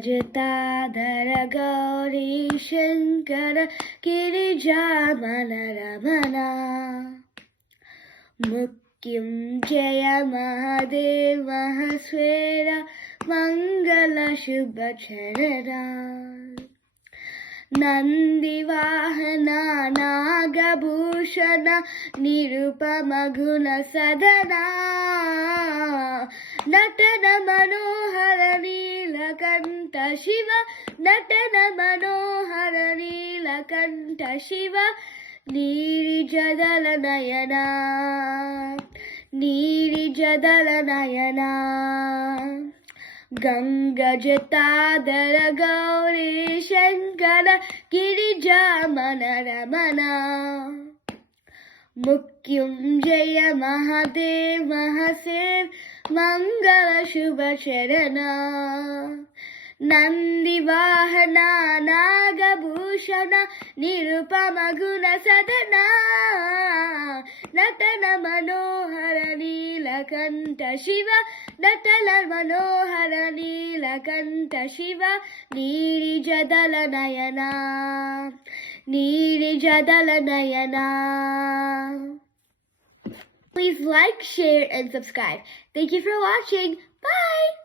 ಗಂಗಜಟಾಧರ ಗೌರಿ ಶಂಕರ ಗಿರಿಜಾಮನ ರಮಣ ಮೃತ್ಯುಂಜಯ ಮಹಾದೇವ ಮಹಾಸ್ವೇರ ಮಂಗಲ ಶುಭ ಚರಣ ನಂದಿವಾಹನ ನಾಗಭೂಷಣ ನಿರುಪಮ ಗುಣ ಸದನ ನಟನ ಮನೋಹರ ನೀಲಕಂಠ ಶಿವ ನಟನ ಮನೋಹರ ನೀಲಕಂಠ ಶಿವ ನೀರಿಜದಲ ನಯನ ನೀರಿಜದಲ ನಯನ ಗಂಗಜಟಾಧರ ಗೌರಿ ಶಂಕರ ಗಿರಿಜಾಮನ ರಮಣ ಮೃತ್ಯುಂಜಯ ಮಹಾದೇವ ಮಹಾಸೇವ ಮಂಗಲ ಶುಭ ಚರಣ ನಂದಿವಾಹನ ನಾಗಭೂಷಣ ನಿರುಪಮ ಗುಣ ಸದನ ನಟನ ಮನೋಹರ ನೀಲಕಂಠ ಶಿವ ನಟನ ಮನೋಹರ ನೀಲಕಂಠ ಶಿವ ನೀರಿಜದಲ ನಯನ ನೀರಿಜದಲ ನಯನ. Please like, share, and subscribe. Thank you for watching. Bye!